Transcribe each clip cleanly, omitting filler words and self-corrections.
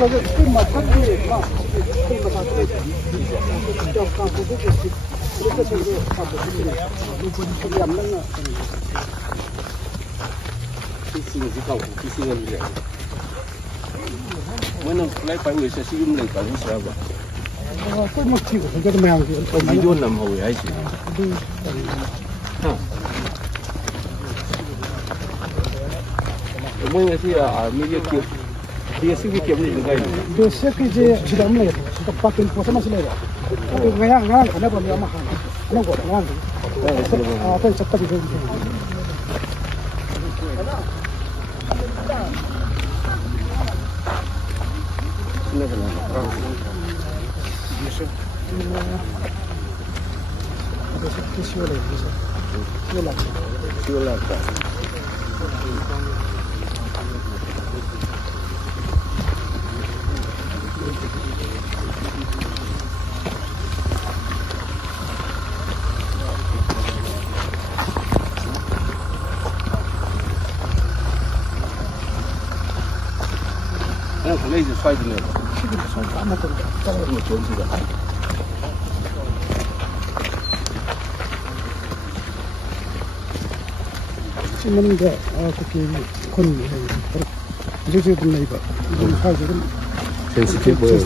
Mana mulai pai saya sih mulai pai siapa? Kau mesti kau jadi memang tu. Video nam hau ya sih. Mau nggak sih media kip? Dia sih kip ni juga. Dia sih kerja sudah mulai. Sudah pakai pos masih lewat. Tapi ngayang kerana boleh makan. Nak buat ngayang. Apa yang cepat itu? Laser fight ni. Cuman dia kaki kon jadi benda itu. Jadi Sensitif boleh.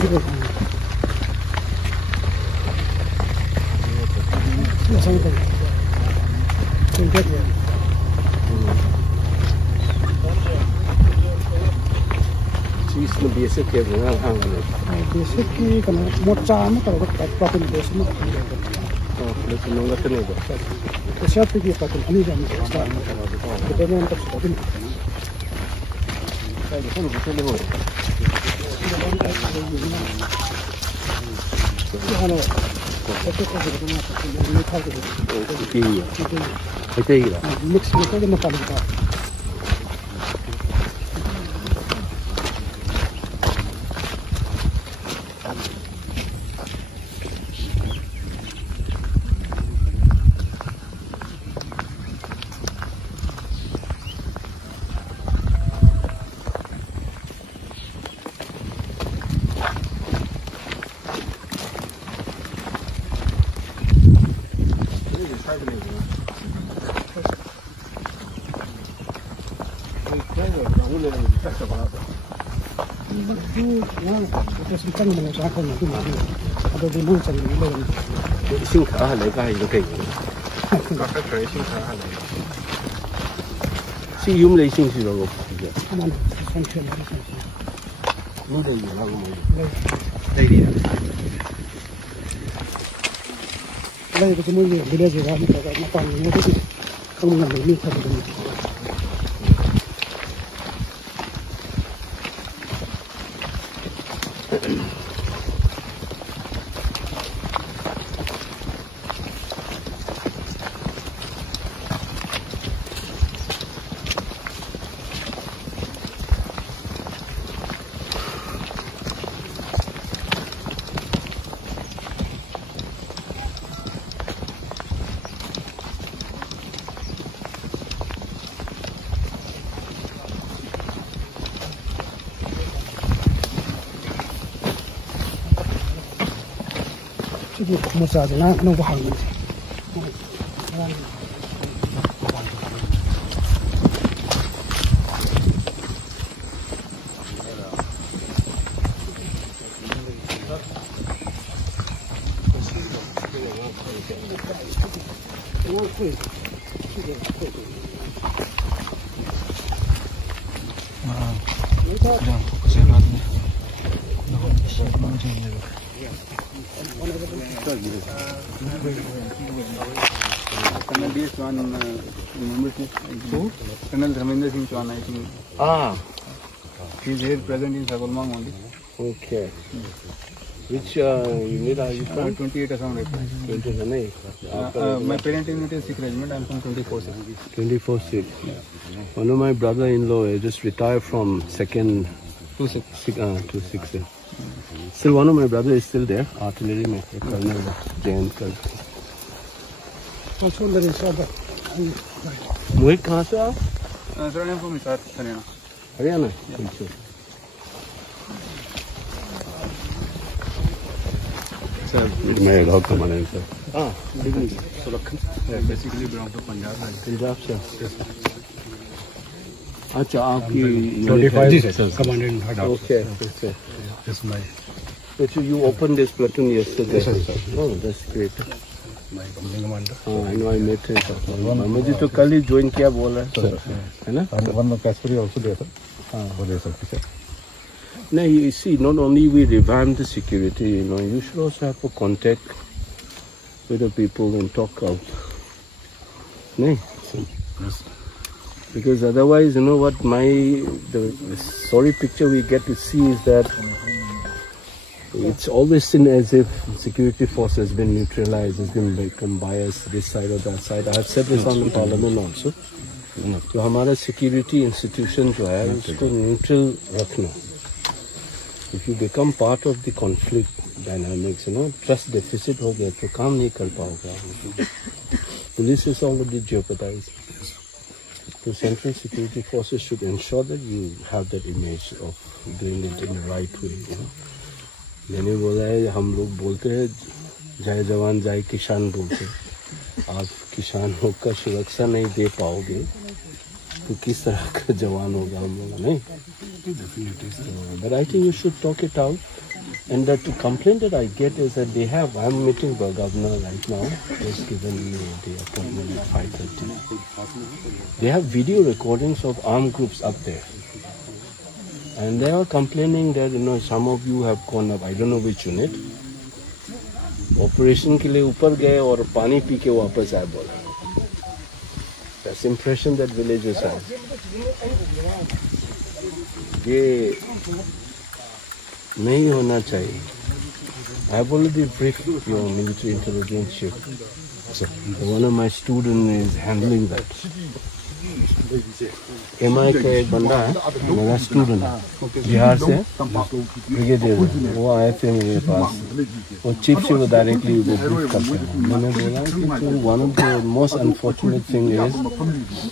Sampai. Sampai. Islam biasa ke orang hang ni. Biasa ki kena mocha ni kalau kat patin biasa ni. Oh, lepas tu nggak kena tu. Siapa pergi patin ini jam sekarang. Kita ni untuk patin. Saya pun betul betul. Ano? Ito ko sa mga ni thal ko. Iya. Ito iya. Mix ni ko na paling ka. Kita simpan dengan cakap nanti mari. Ada di mana cari ni lagi. Singkah halai kah itu kayak. Kakak cari singkah halai. Si yum lei sing si logo. Aman, sanction. Mu lei lagu mu. Lei dia. Lei itu semua ni bila je kami tak makan ni tu. Kamu nak ni tak ada. Jadi masa je nak bahang ni. Colonel D. Chauhan, remember who? Colonel Dharmendra Singh Chauhan, I think. Ah. He is here present in Sakolmang only. Okay. Which unit are you from? 28 Assam Rifle. 28. My parent unit is 6th Regiment. I am from 24th. 24/6. One of my brother-in-law just retired from 2nd 2/6. Still, one of my brother is still there. Artillery में Colonel Jain Kal. Also there is other. मोहित कहाँ से आप? Sir, I am from Hisar, Haryana. Haryana. My dog commandant, sir. Basically belong to Punjab. Punjab, sir. अच्छा आपकी 25 commandant. Okay. This is my So you opened this platoon yesterday. Yes, sir. Oh, that's great. commander. हाँ, I know I met him. मुझे तो कल ही join किया बोल रहा है, है ना? And one of Kashmiri also there, sir. वो there, sir. No, you see, not only we revamp the security, you know, you should also have a contact with the people and talk out. No? Yes. Because otherwise, you know what, the sorry picture we get to see is that it's always seen as if security force has been neutralized, has been become biased this side or that side. I have said this on the parliament also. तो हमारा security institution जो है उसको neutral रखना. If you become part of the conflict dynamics, you know, trust deficit हो गया तो काम नहीं कर पाओगे. Police is already jeopardized. The central security forces should ensure that you have that image of doing it in the right way. You know? मैंने बोला है हम लोग बोलते हैं जय जवान जय किसान बोलते आप किसानों का सुरक्षा नहीं दे पाओगे तो किस तरह का जवान होगा हम लोग नहीं but I think you should talk it out and that the complaint that I get is that they have I'm meeting the governor right now just given me the appointment at 5:30 they have video recordings of armed groups up there. And they are complaining that, you know, some of you have gone up, I don't know which unit, operation के लिए ऊपर गए और पानी P के वापस आए बोला. That's the impression that villagers have. ये नहीं होना चाहिए. I have already briefed your military intelligence chief. So, one of my students is handling that. MI का एक बंदा है मेरा स्टूडेंट है बिहार से ब्रिगेडियर वो आए थे मेरे पास वो चीफ से वो डायरेक्टली वो ब्रीफ करते हैं मैंने बोला कि one of the most unfortunate thing is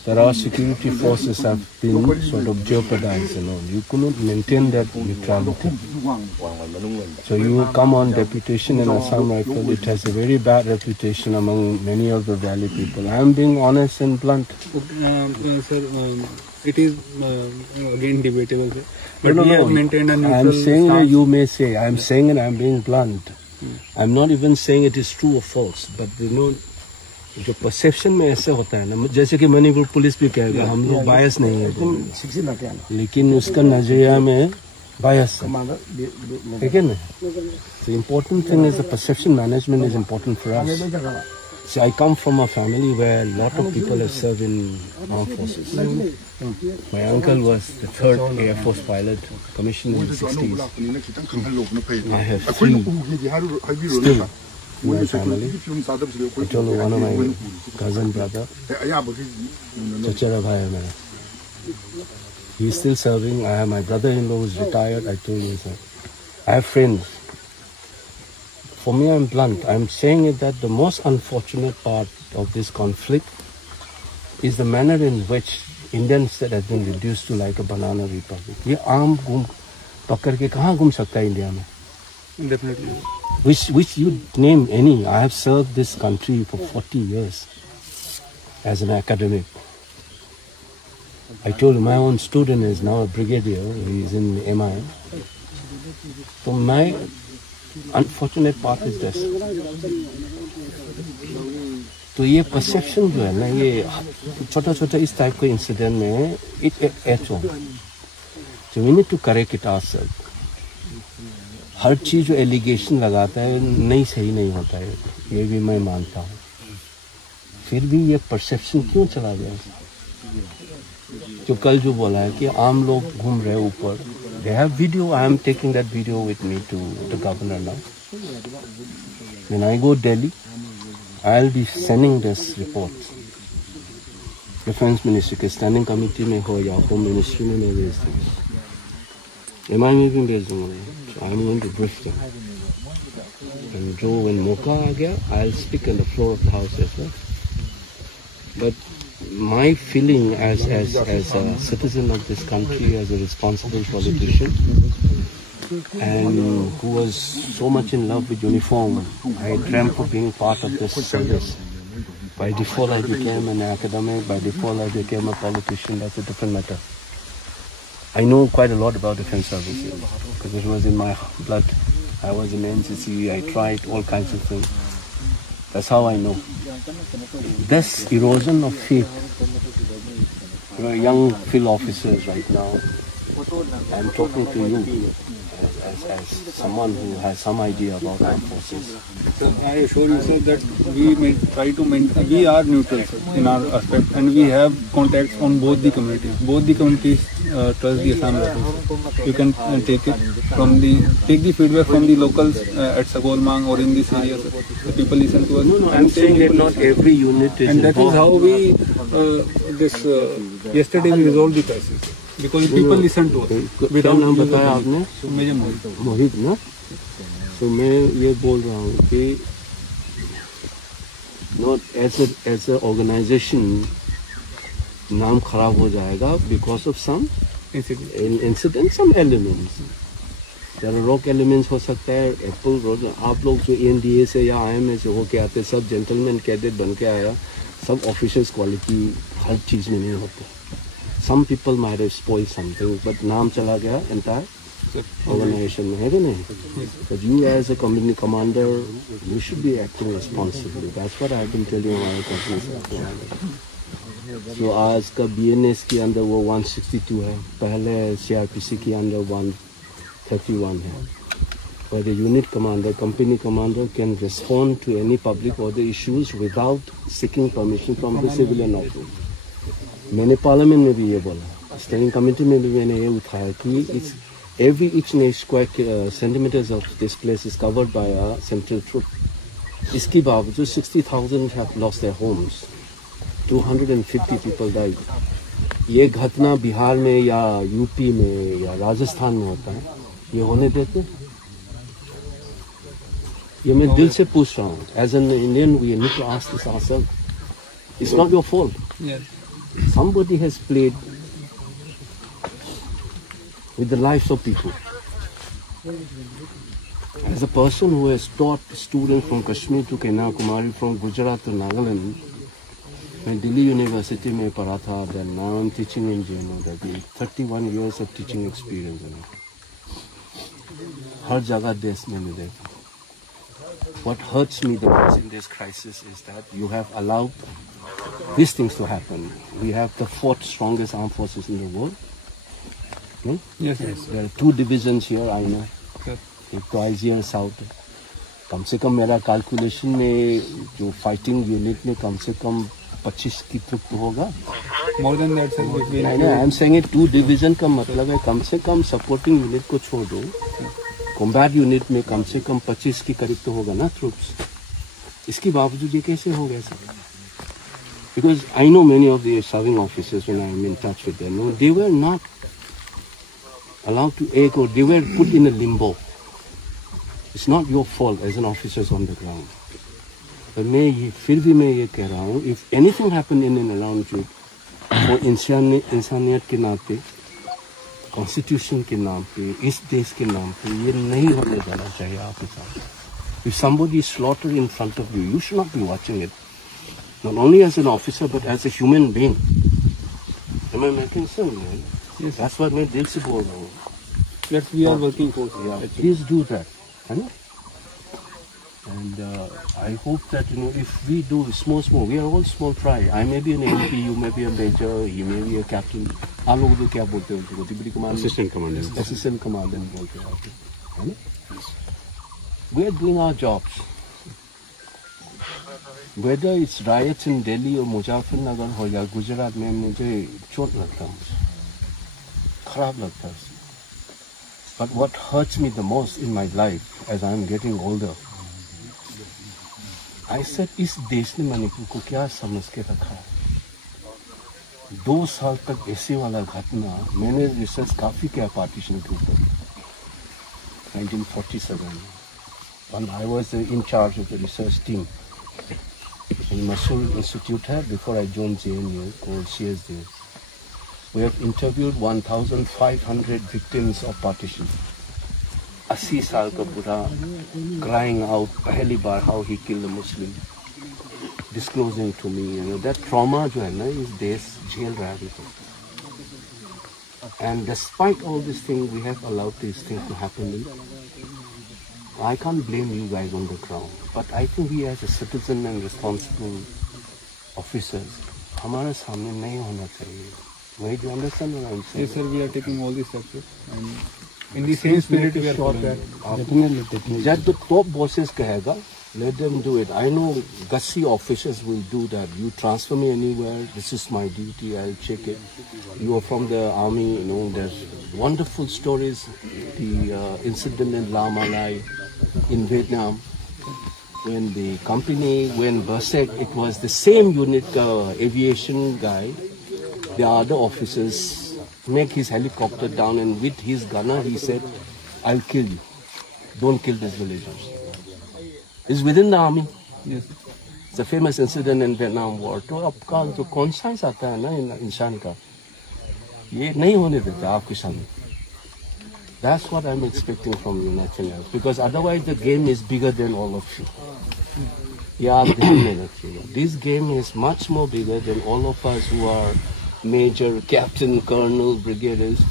that our security forces have been sort of jeopardized, you know. You could not maintain that neutrality. So you come on deputation in Assam Rifle. It has a very bad reputation among many of the valley people. I am being honest and blunt. Sir, it is again debatable, sir. But No. we have maintained a neutral I am saying stance. you may say. I am saying and I am being blunt. I am not even saying it is true or false. But you know, जो perception में ऐसे होता है ना, जैसे कि Manipur police भी कहेगा हम लोग bias नहीं है, लेकिन उसका नजरिया में bias है, ठीक है ना? The important thing is the perception management is important for us. See, I come from a family where a lot of people have served in armed forces. My uncle was the 3rd Air Force pilot, commissioned in the 60s. I have 3 still in my family. I told you one of my cousin brother, Chachara Bhai Mera. He's still serving. I have my brother-in-law who's retired. I told you, sir. I have friends. For me, I'm blunt. I'm saying it that the most unfortunate part of this conflict is the manner in which Indian state has been reduced to like a banana republic. ये आम घूम पकड़ के कहाँ घूम सकता है India में? Definitely. Which you name any. I have served this country for 40 years as an academic. I told you, my own student is now a brigadier. He's in MI. So my unfortunate part is this. तो ये perception जो है ना ये छोटा-छोटा इस type के incident में it adds on. So we need to correct it ourselves. हर चीज जो allegation लगाता है नहीं सही नहीं होता है ये भी मैं मानता हूँ फिर भी ये perception क्यों चला गया जो कल जो बोला है कि आम लोग घूम रहे ऊपर they have video. I am taking that video with me to the governor now. When I go Delhi, I'll be sending this report. Defense Ministry के standing committee में हो या Home Ministry में मैं भेज दूँगा. MI में भी भेज दूँगा. So I'm going to brief them. And जो when मौका आ गया, I'll speak on the floor of the house as well. But my feeling as a citizen of this country, as a responsible politician, and who was so much in love with uniform. I dreamt of being part of this service. By default, I became an academic. By default, I became a politician. That's a different matter. I know quite a lot about defense services because it was in my blood. I was in NCC. I tried all kinds of things. That's how I know. This erosion of faith, young field officers right now, I'm talking to you as someone who has some idea about armed forces. Sir, I assure you, sir, that we try to maintain. We are neutral, sir, in our aspect, and we have contacts on both the communities. Both the communities trust the Assam Rifles. You can take the feedback from the locals at Sagolmang or in this area. Sir. The people listen to us. No, I'm saying that not every unit is. And that is how we yesterday we resolved the crisis. Because people listen to us. क्या नाम बताया आपने? Major मोहित. मोहित ना? तो मैं ये बोल रहा हूँ कि not as a organization नाम खराब हो जाएगा because of some incident, some elements. There are rock elements हो सकता है, Apple rock. आप लोग जो ANDA से या IMA से होके आते सब gentleman cadet बन के आया, सब officers quality हर चीज में नहीं होते. Some people might have spoiled something, but नाम चला गया entire organization में है कि नहीं? But you as a company commander, you should be acting responsibly. That's what I've been telling my companies. So आज का BNS के अंदर वो 162 है, पहले CRPC के अंदर 131 है. Where the unit commander, company commander can respond to any public order issues without seeking permission from the civilian officer. मैंने पार्लियामेंट में भी ये बोला, स्टैंडिंग कमेटी में भी मैंने ये उठाया कि each square centimeters of this place is covered by a central troop. इसके बावजूद 60,000 have lost their homes, 250 people died. ये घटना बिहार में या यूपी में या राजस्थान में होता है, ये होने देते? ये मैं दिल से पूछ रहा हूँ. As an Indian, we need to ask this ourselves. It's not your fault. Yes. Somebody has played with the lives of people. As a person who has taught students from Kashmir to Kanyakumari, from Gujarat to Nagaland, मैं Delhi university में पढ़ा था. Then now I'm teaching in JNU. That is 31 years of teaching experience. हर जगह देश में मिले. What hurts me the most in this crisis is that you have allowed these things to happen. We have the 4th strongest armed forces in the world. Okay? Yes, yes. There are 2 divisions here, I know. Yes. एक तो IGR south है. कम से कम मेरा calculation में जो fighting unit में कम से कम 25 की ट्रुप होगा. More than that, sir. नहीं, आई एम सेइंग 2 डिवीजन का मतलब है कम से कम सपोर्टिंग यूनिट को छोड़ दो, कॉम्बैट यूनिट में कम से कम 25 की करीब तो होगा ना ट्रूप्स. इसके बावजूद ये कैसे हो गया sir? Because I know many of the serving officers when I am in touch with them, they were not allowed to act or they were put in a limbo. It's not your fault as an officer on the ground. But फिर भी मैं ये कह रहा हूँ, if anything happened in and around you, वो इंसानियत के नाम पे, कॉन्स्टिट्यूशन के नाम पे, इस देश के नाम पे ये नहीं होने देना चाहिए आपके साथ. If somebody is slaughtered in front of you, you should not be watching it. Not only as an officer, but as a human being. Am I making sense, man? Yes. That's what मैं दिल से बोल रहा हूँ. That we are working for. Yeah, please do that. And I hope that, if we do small, we are all small fry. I may be an MP, you may be a major, he may be a captain. आप लोग तो क्या बोलते हो? Deputy commander, assistant commander बोलते हैं. We are doing our jobs. Whether it's riots in Delhi or Muzaffarnagar or या गुजरात में, मुझे चोट लगता है, खराब लगता है. But what hurts me the most in my life as I'm getting older, I said, इस देश ने मणिपुर को क्या समझ के रखा है? 2 साल तक ऐसे वाला घटना, मैंने रिसर्च काफी किया पार्टीशन के ऊपर. 1947, when I was in charge of the research team in Mysore Institute here before I joined JNU called CSD. We have interviewed 1,500 victims of partition. 80 साल का बूढ़ा crying out पहली बार how he killed a Muslim, disclosing to me, you know, that trauma जो है ना इस देश झेल रहा है अभी तक. And despite all these things, we have allowed these things to happen. I can't blame you guys on the ground, but I think we as a citizen and responsible officers, हमारे सामने नहीं होना चाहिए. Wait, you understand what I'm saying? Yes, sir. We are taking all these steps, and in the same spirit we are following. That the top bosses कहेगा, let them do it. I know gutsy officers will do that. You transfer me anywhere, this is my duty, I'll check it. You are from the army, you know, there's wonderful stories. The incident in La Malai in Vietnam, when the company, when Berserk, it was the same unit aviation guy, the other officers make his helicopter down, and with his gunner he said, I'll kill you, don't kill these villagers. It's within the army. Yes. It's a famous incident in Vietnam War. तो आपका जो conscience आता है ना इंसान का, ये नहीं होने देता आपके सामने. That's what I'm expecting from you, nothing else. Because otherwise the game is bigger than all of you. ये आप ध्यान में रखिएगा. This game is much more bigger than all of us who are major, captain, colonel, brigaders.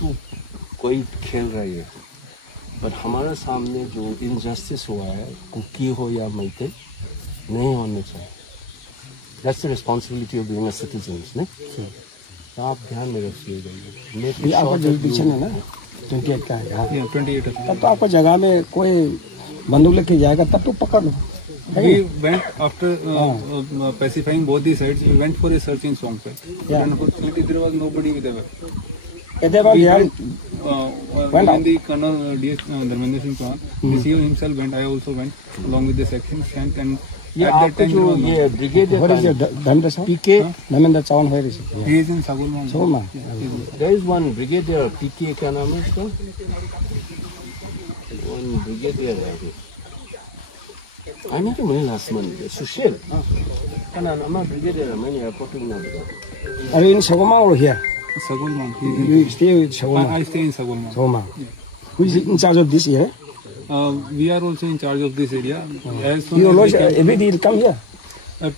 कोई खेल रही है. But हमारे सामने जो injustice हुआ है, कुकी हो या मैते, नहीं होने चाहिए. That's the responsibility of being a citizen, नहीं? तो आप ध्यान में रखिएगा. ये आपका jurisdiction है ना, 28 का है. Yeah, 28. तब तो आपको जगह में कोई बंदूक लेके जाएगा, तब तो पकड़ लो. We went after pacifying both the sides. We went for a search in Songpet. Yeah. Unfortunately, there was nobody with a weapon. They were behind. When the Colonel DS Dharmendra Singh Chauhan, the CEO himself went. I also went along with the section strength, and ये at that आपका time जो ये brigadier What is your Dharmendra Singh? PK, Dharmendra Chauhan, where is he? he is in Sagulman. Sagulman. there is one brigadier PK क्या नाम है उसका? One brigadier है. I met him last month. Sushil. I'm a brigadier. I'm in airport. Are you in Sagulman or here? Sagulman. You stay with Sagulman. I stay in Sagulman. Sagulman. Who is in charge of this area? We are also in charge of this area. As soon You as know, we can- every day you come here.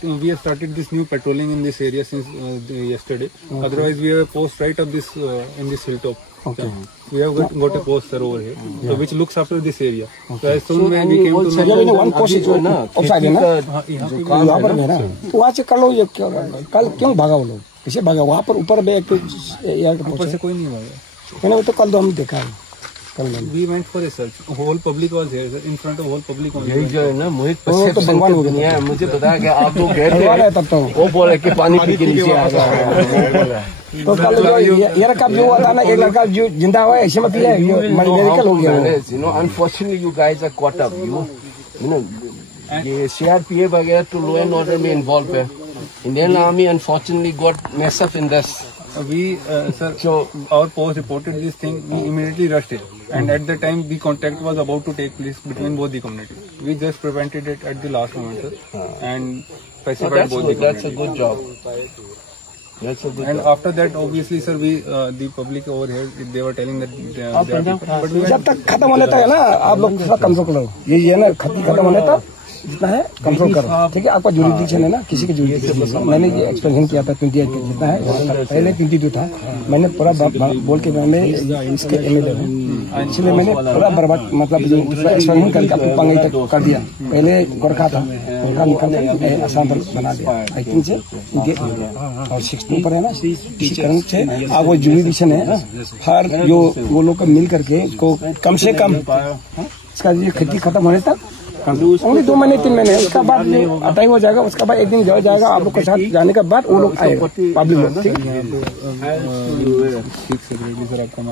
we have started this new patrolling in this area since yesterday. Otherwise, we have a post right up this in this hilltop. Okay. We have got a post sir over here, so which looks after this area. So as soon as we came to Sir, know, you know, one post is outside है ना? वहाँ पर है ना? तो वहाँ से कर लो ये कल क्यों भागा वो लोग? कैसे भागा? वहाँ पर ऊपर में एक यार का ऊपर पोस्ट से कोई नहीं भागा. मैंने वो तो कल तो हम देखा है. कल मैंने. We went for a search. Whole public was here, sir. In front of whole public. यही जो है ना मोहित वो तो भगवान हो गया. है. मुझे पता है कि आप लोग गए भगवान है थे. तब तो. वो बोले कि पानी पी के नीचे आ गया. तो कल जो ये कब जो हुआ था ना एक लड़का जो जिंदा हुआ है ऐसे मत है मेडिकल हो गया. You know, unfortunately, you guys are caught up. You know, ये CRPF वगैरह to law and order में involved है. Indian Army unfortunately got messed up in this. We, sir, so our post reported this thing. We immediately rushed it, and at the time the contact was about to take place between both the communities. We just prevented it at the last moment, sir, and pacified that's both good. the That's a communities. good job. That's a good And job. after that, obviously, sir, we the public over here they were telling that they are people, but we जब तक खत्म होने तक है ना आप लोग थोड़ा कंट्रोल करो. ये है ना खत्म होने तक जितना है कंट्रोल करो. ठीक है आपका जुरिडिक्शन है ना किसी के जुरिडिक्शन. मैंने ये एक्सप्लेन किया था 28 के जितना है पहले 22 था. मैंने पूरा बोल के मैं इसके एमएलए हूँ इसलिए मैंने पूरा बर्बाद मतलब एक्सप्लेन करके आपको पंगई तक कर दिया. पहले गोरखा था गोरखा निकल के आसाम पर बना दिया. आई थिंक से और 16 पर है ना इसी कारण से आप वो जुरिडिक्शन है हर जो वो लोग का मिल करके को कम से कम इसका ये खेती खत्म होने तक ओनली 2 महीने 3 महीने उसका बाद अटाई हो जाएगा. उसका बाद एक दिन जड़ जाएगा आप लोग के साथ जाने के बाद वो लोग आए पब्लिक लोग. ठीक सर आपका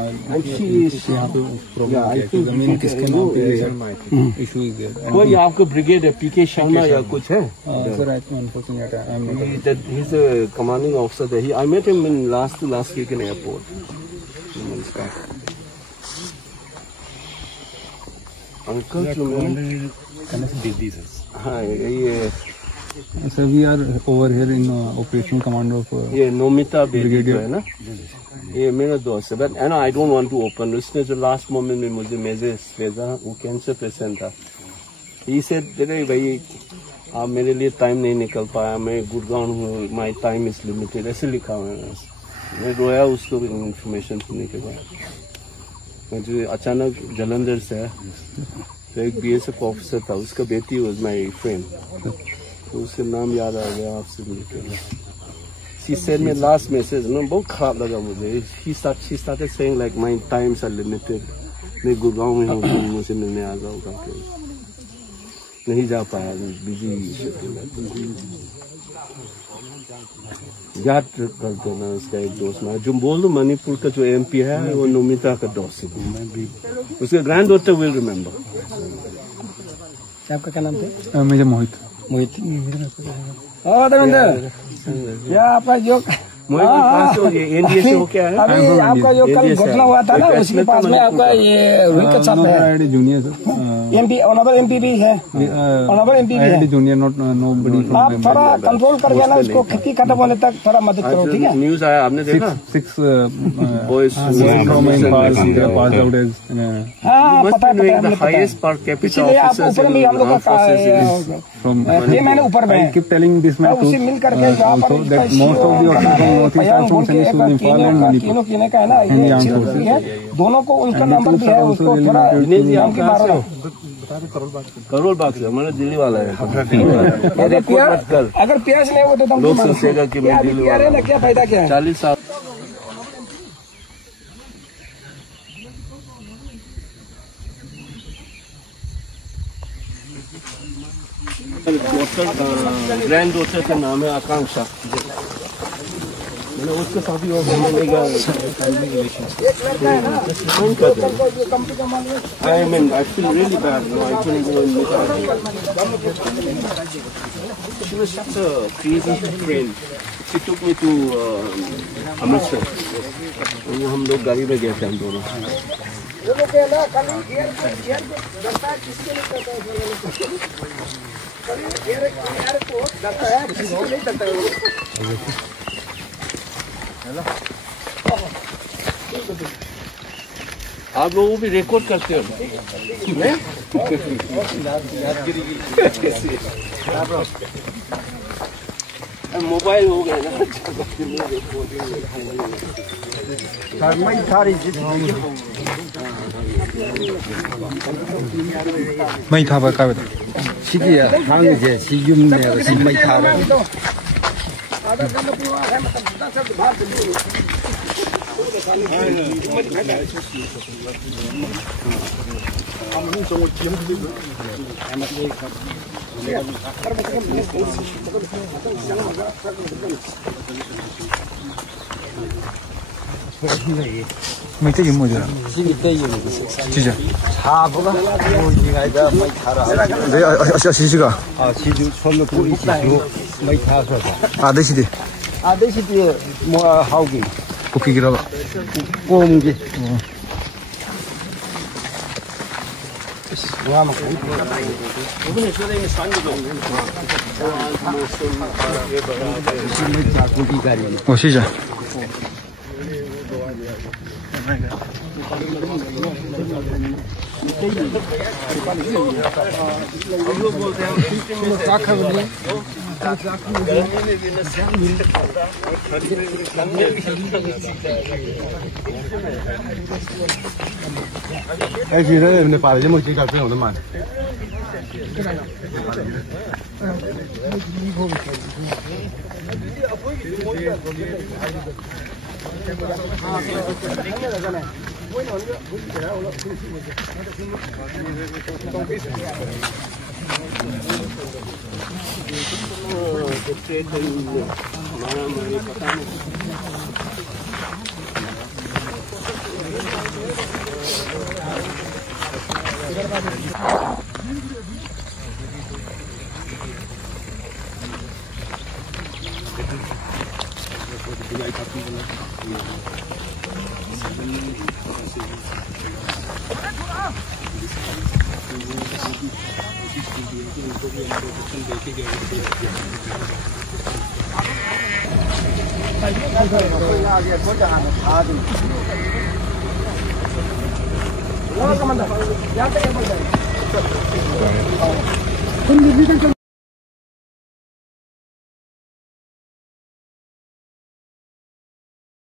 यहाँ पे प्रॉब्लम जमीन किसके नाम पे इशू इज देयर. वो ये आपका ब्रिगेड है PK शर्मा या कुछ है. Sir unfortunate I am He's a commanding officer there. I met him in last week in airport. Uncle, हाँ ये Sir, we are over here in operational command of. ये नोमिता बेबी जो है ना, ये मेरा दोस्त है, but I don't want to open. उसने जो लास्ट मोमेंट में मुझे मैसेज भेजा, वो कैंसर पेशेंट था. He said, "अरे भाई, आप मेरे लिए टाइम नहीं निकल पाया, मैं गुड़गांव हूँ, माई टाइम इज लिमिटेड", ऐसे लिखा हुआ है. मैं रोया उसको इन्फॉर्मेशन सुनने के बाद. मुझे अचानक जलंधर से तो एक BSF ऑफिसर था, उसका बेटी वॉज माई फ्रेंड, तो उसका नाम याद आ गया आपसे मिलकर. She sent me last message, ना बहुत खराब लगा मुझे. She started saying like my times are limited, मैं गुड़गांव में हूँ, मुझे मिलने आ जाओ करके. नहीं जा पाया, बिजी शेड्यूल. याद कर देना उसका एक दोस्त में जो बोल दो, मणिपुर का जो MP है वो नोमिता का दोस्त है. उसका ग्रैंड डॉटर विल रिमेम्बर. आपका क्या नाम था? मुझे मोहित. देवेंद्र, क्या आपका जो NDA से हो क्या है? अभी आपका जो कल घटना हुआ था ना, उसके पास में आपका ये रोहित का साथ है. जूनियर MP, अनदर MP भी है, अनदर MP भी है. Junior, nobody. आप थोड़ा कंट्रोल करके ना इसको खेती खत्म होने तक थोड़ा मदद करो, ठीक है? न्यूज आया, आपने देखा? 6 boys passed out as. हाँ, पता है. हाईएस्ट पर कैपिटा इसीलिए आप ऊपर में हम लोग का ये मैंने ऊपर में keep telling this man उसी मिल करके जहाँ पर most of the officers are from Sunny Sud, Imphal and Manipur. कीनो का है ना, ये अच्छी है. दोनों को उनका नंबर भी है, उसको थोड़ा नाम के मारो. करोल बाग से हमारा दिल्ली वाला है. अगर प्याज नहीं हो तो लोग सोचेगा कि मैं दिल्ली वाला ना, क्या फायदा क्या है? 40 साल ग्रैंड डॉटर का नाम है आकांक्षा. मैंने उसके साथ ही I feel really bad. No, I couldn't go and meet her. She was such a crazy friend. She took me to Amritsar. वो हम लोग गाड़ी में गए थे हम दोनों. आप लोगों भी रिकॉर्ड करते हो? मोबाइल हो गया ना, मैं था बका बता. 시기야, 하는 게 시중내가 신발 타고. मैं तो ये मुझे 진짜 차보가 뭐이가이다 뭐 타라. 네, 시시가 시주 처음에 보이 시주 뭐 타서. 아데시디 아데시디 뭐 하우기. 복귀기라고 꼼기. 뭐하면 이번에 선생님이 산지도 시작. Cái gì đó Nepal chứ một chỉ cà phê của nó mà. उनको भी इन्फॉर्मेशन दे के तुम